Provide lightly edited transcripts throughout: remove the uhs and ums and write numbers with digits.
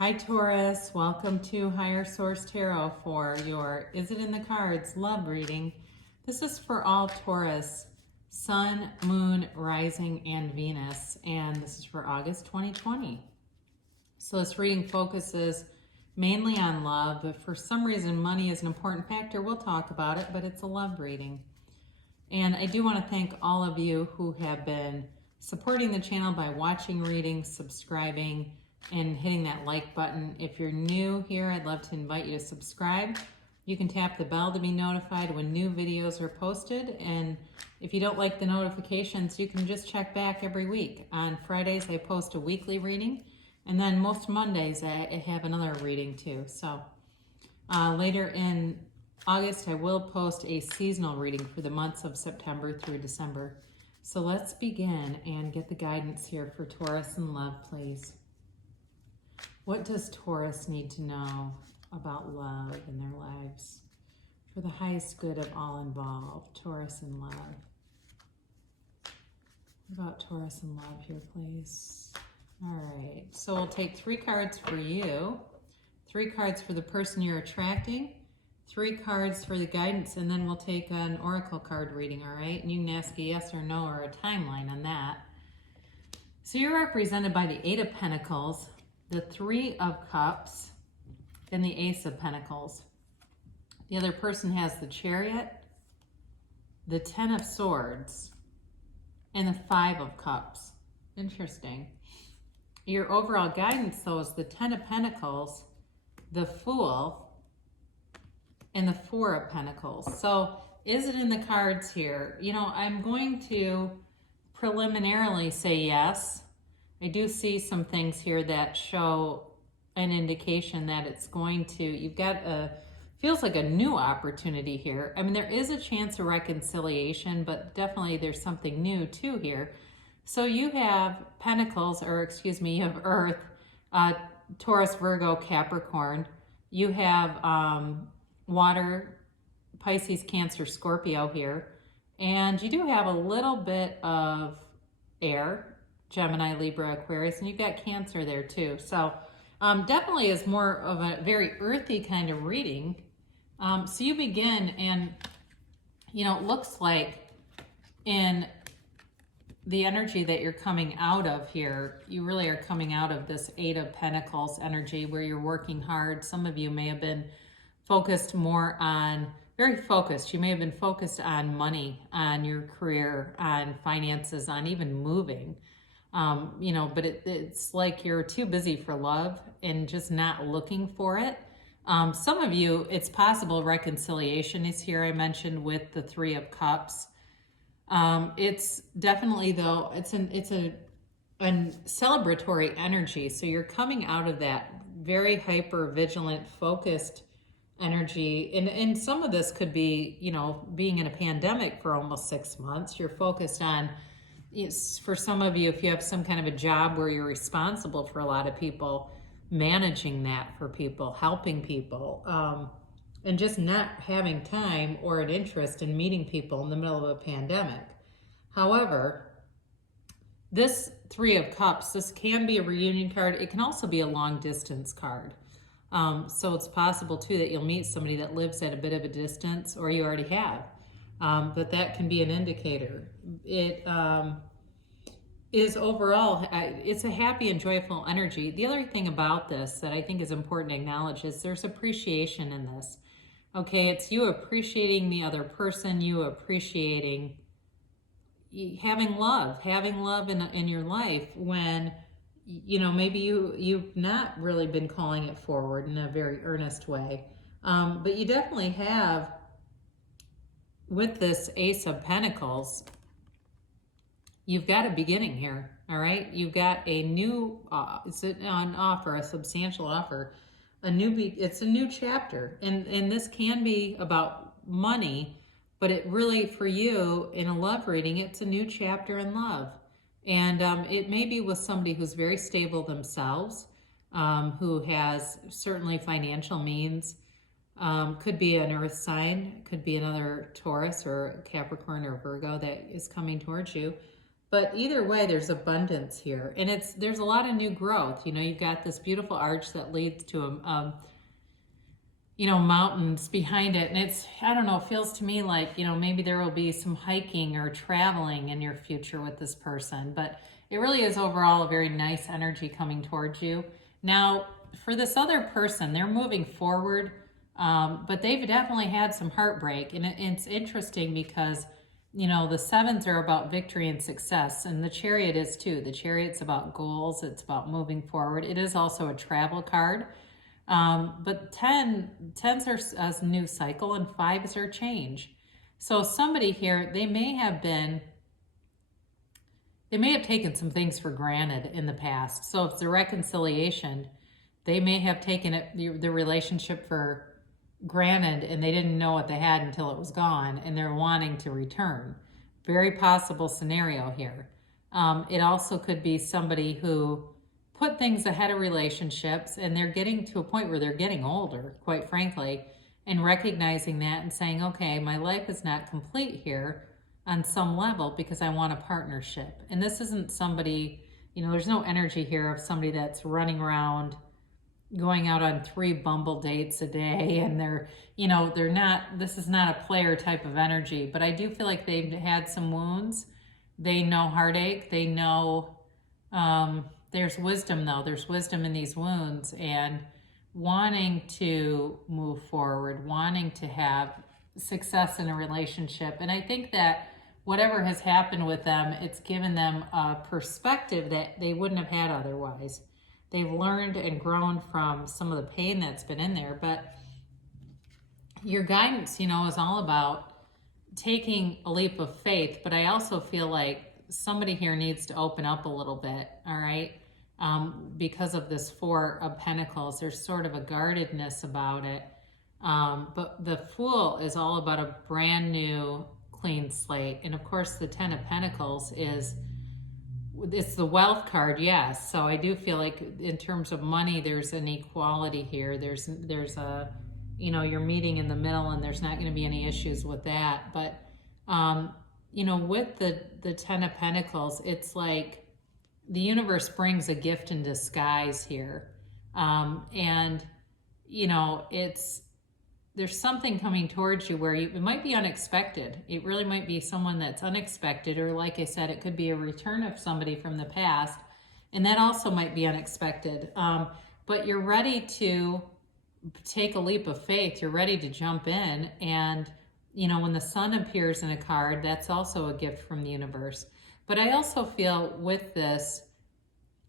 Hi Taurus, welcome to Higher Source Tarot for your Is It in the Cards love reading. This is for all Taurus, Sun, Moon, Rising, and Venus, and this is for August 2020. So this reading focuses mainly on love. If for some reason money is an important factor, we'll talk about it, but it's a love reading. And I do want to thank all of you who have been supporting the channel by watching readings, subscribing, and hitting that like button. If you're new here, I'd love to invite you to subscribe. You can tap the bell to be notified when new videos are posted. And if you don't like the notifications, you can just check back every week. On Fridays, I post a weekly reading. And then most Mondays, I have another reading too. So later in August, I will post a seasonal reading for the months of September through December. So let's begin and get the guidance here for Taurus in love, please. What does Taurus need to know about love in their lives for the highest good of all involved? Taurus in love. What about Taurus in love here, please? All right, so we'll take 3 cards for you, 3 cards for the person you're attracting, 3 cards for the guidance, and then we'll take an oracle card reading, all right? And you can ask a yes or no or a timeline on that. So you're represented by the 8 of Pentacles, the 3 of Cups, and the Ace of Pentacles. The other person has the Chariot, the 10 of Swords, and the 5 of Cups. Interesting. Your overall guidance, though, is the 10 of Pentacles, the Fool, and the 4 of Pentacles. So is it in the cards here? You know, I'm going to preliminarily say yes. I do see some things here that show an indication that it's going to, you've got feels like a new opportunity here. I mean, there is a chance of reconciliation, but definitely there's something new too here. So you have Pentacles, or excuse me, you have Earth, Taurus, Virgo, Capricorn. You have Water, Pisces, Cancer, Scorpio here. And you do have a little bit of air, Gemini, Libra, Aquarius, and you've got Cancer there too. So definitely is more of a very earthy kind of reading. So you begin and, you know, it looks like in the energy that you're coming out of here, you really are coming out of this 8 of Pentacles energy where you're working hard. Some of you may have been focused more on, very focused. You may have been focused on money, on your career, on finances, on even moving. You know, but it's like you're too busy for love and just not looking for it. Some of you, it's possible reconciliation is here. I mentioned with the 3 of Cups. It's definitely, though, it's a celebratory energy. So you're coming out of that very hyper vigilant, focused energy. And some of this could be, you know, being in a pandemic for almost 6 months. You're focused on, for some of you, if you have some kind of a job where you're responsible for a lot of people, managing that for people, helping people, and just not having time or an interest in meeting people in the middle of a pandemic. However, this 3 of Cups, this can be a reunion card. It can also be a long distance card. So it's possible too that you'll meet somebody that lives at a bit of a distance, or you already have. But that can be an indicator. It is overall, it's a happy and joyful energy. The other thing about this that I think is important to acknowledge is there's appreciation in this. Okay, it's you appreciating the other person, you appreciating having love in your life when, you know, maybe you've not really been calling it forward in a very earnest way. But you definitely have, with this Ace of Pentacles, you've got a beginning here, all right? You've got a new, it's an offer, a substantial offer, it's a new chapter. And this can be about money, but it really, for you, in a love reading, it's a new chapter in love. And it may be with somebody who's very stable themselves, who has certainly financial means, could be an earth sign, could be another Taurus or Capricorn or Virgo that is coming towards you. But either way, there's abundance here. And there's a lot of new growth. You know, you've got this beautiful arch that leads to you know, mountains behind it. And it's, I don't know, it feels to me like, you know, maybe there will be some hiking or traveling in your future with this person. But it really is overall a very nice energy coming towards you. Now, for this other person, they're moving forward, but they've definitely had some heartbreak. And it's interesting because, you know, the sevens are about victory and success, and the Chariot is too. The Chariot's about goals. It's about moving forward. It is also a travel card. But tens are a new cycle, and fives are change. So somebody here, they may have taken some things for granted in the past. So if it's a reconciliation, they may have taken the relationship for granted, and they didn't know what they had until it was gone, and they're wanting to return. Very possible scenario here. It also could be somebody who put things ahead of relationships, and they're getting to a point where they're getting older, quite frankly, and recognizing that and saying, okay, my life is not complete here on some level because I want a partnership. And this isn't somebody, you know, there's no energy here of somebody that's running around going out on 3 Bumble dates a day, and they're, you know, they're not, this is not a player type of energy. But I do feel like they've had some wounds. They know heartache. They know, there's wisdom though. There's wisdom in these wounds, and wanting to move forward, wanting to have success in a relationship. And I think that whatever has happened with them, it's given them a perspective that they wouldn't have had otherwise. They've learned and grown from some of the pain that's been in there. But your guidance, you know, is all about taking a leap of faith. But I also feel like somebody here needs to open up a little bit, all right? Because of this 4 of Pentacles, there's sort of a guardedness about it. But the Fool is all about a brand new clean slate. And of course, the 10 of Pentacles it's the wealth card, yes. So I do feel like in terms of money, there's an equality here. There's a, you know, you're meeting in the middle, and there's not going to be any issues with that. But, you know, with the 10 of Pentacles, it's like the universe brings a gift in disguise here. And, you know, there's something coming towards you where it might be unexpected. It really might be someone that's unexpected, or like I said, it could be a return of somebody from the past, and that also might be unexpected. But you're ready to take a leap of faith. You're ready to jump in, and you know, when the Sun appears in a card, that's also a gift from the universe. But I also feel with this,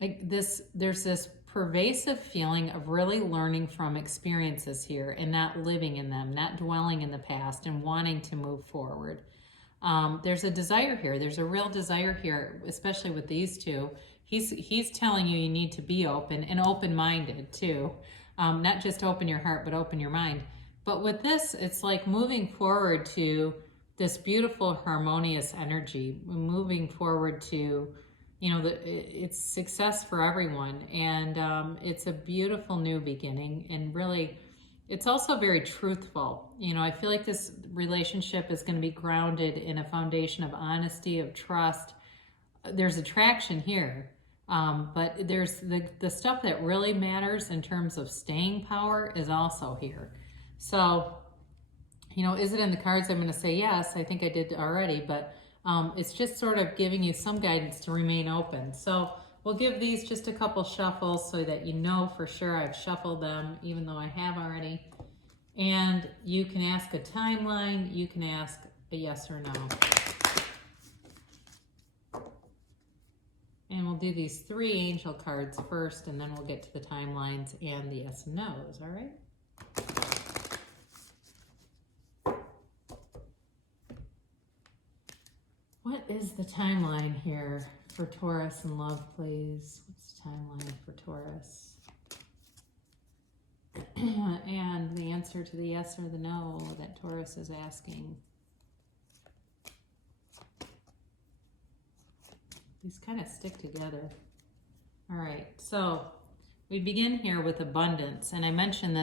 there's this pervasive feeling of really learning from experiences here and not living in them, not dwelling in the past, and wanting to move forward. There's a desire here. There's a real desire here, especially with these two. He's telling you need to be open and open-minded too. Not just open your heart, but open your mind. But with this, it's like moving forward to this beautiful, harmonious energy, moving forward to, you know, it's success for everyone. And it's a beautiful new beginning. And really, it's also very truthful. You know, I feel like this relationship is going to be grounded in a foundation of honesty, of trust. There's attraction here. But there's the stuff that really matters in terms of staying power is also here. So, you know, is it in the cards? I'm going to say yes. I think I did already, but it's just sort of giving you some guidance to remain open. So we'll give these just a couple shuffles so that you know for sure I've shuffled them, even though I have already. And you can ask a timeline. You can ask a yes or no. And we'll do these 3 angel cards first, and then we'll get to the timelines and the yes and no's, all right? What is the timeline here for Taurus in love, please? What's the timeline for Taurus? And the answer to the yes or the no that Taurus is asking. These kind of stick together. All right, so we begin here with abundance. And I mentioned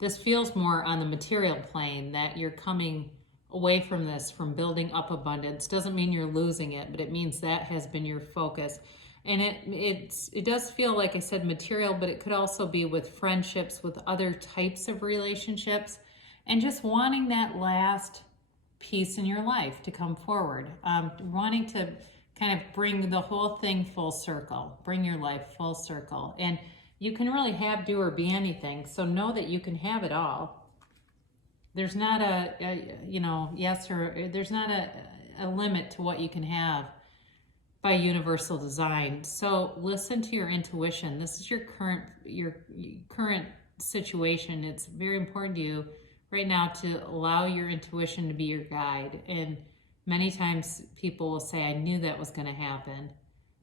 this feels more on the material plane, that you're coming away from this, from building up abundance. Doesn't mean you're losing it, but it means that has been your focus. And it does feel, like I said, material, but it could also be with friendships, with other types of relationships, and just wanting that last piece in your life to come forward. Wanting to kind of bring the whole thing full circle, bring your life full circle. And you can really have, do, or be anything. So know that you can have it all. There's not yes, or there's not a limit to what you can have by universal design. So listen to your intuition. This is your current situation. It's very important to you right now to allow your intuition to be your guide. And many times people will say, I knew that was going to happen.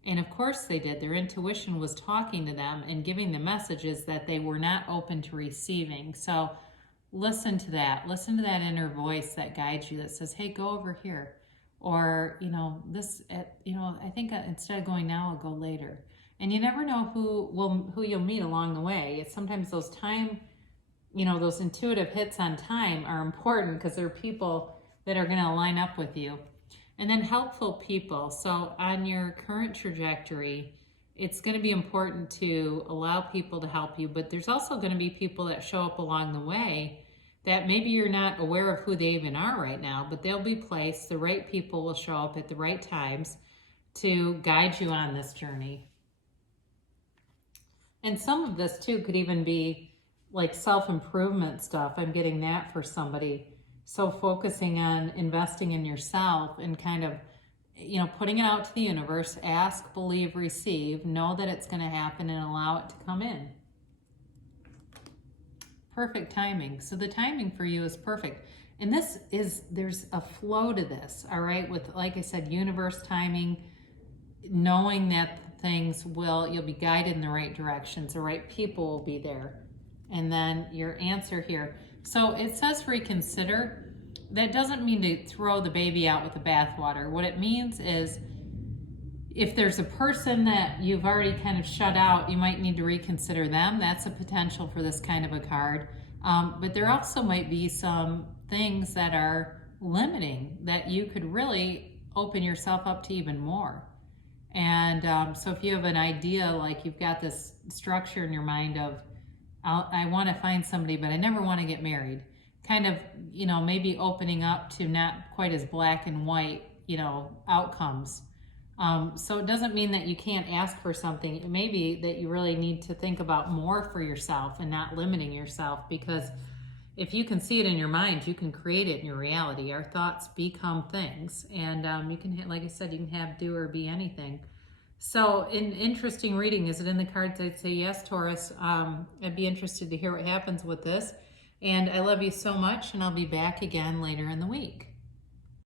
And of course they did. Their intuition was talking to them and giving them messages that they were not open to receiving. So listen to that. Listen to that inner voice that guides you, that says, hey, go over here. Or, I think instead of going now, I'll go later. And you never know who you'll meet along the way. It's sometimes those those intuitive hits on time are important, because there are people that are going to line up with you. And then helpful people. So on your current trajectory, it's going to be important to allow people to help you, but there's also going to be people that show up along the way that maybe you're not aware of who they even are right now, but they'll be placed. The right people will show up at the right times to guide you on this journey. And some of this too could even be like self-improvement stuff. I'm getting that for somebody. So focusing on investing in yourself and kind of, putting it out to the universe, ask, believe, receive, know that it's going to happen, and allow it to come in. Perfect timing. So the timing for you is perfect. And there's a flow to this, all right? With, like I said, universe timing, knowing that you'll be guided in the right directions, the right people will be there. And then your answer here. So it says reconsider. That doesn't mean to throw the baby out with the bathwater. What it means is, if there's a person that you've already kind of shut out, you might need to reconsider them. That's a potential for this kind of a card. But there also might be some things that are limiting that you could really open yourself up to even more. And so if you have an idea, like you've got this structure in your mind of, I want to find somebody, but I never want to get married. Kind of, maybe opening up to not quite as black and white, outcomes. So it doesn't mean that you can't ask for something. It may be that you really need to think about more for yourself and not limiting yourself, because if you can see it in your mind, you can create it in your reality. Our thoughts become things. And you can, like I said, you can have, do, or be anything. So an interesting reading. Is it in the cards? I'd say yes, Taurus. I'd be interested to hear what happens with this. And I love you so much, and I'll be back again later in the week.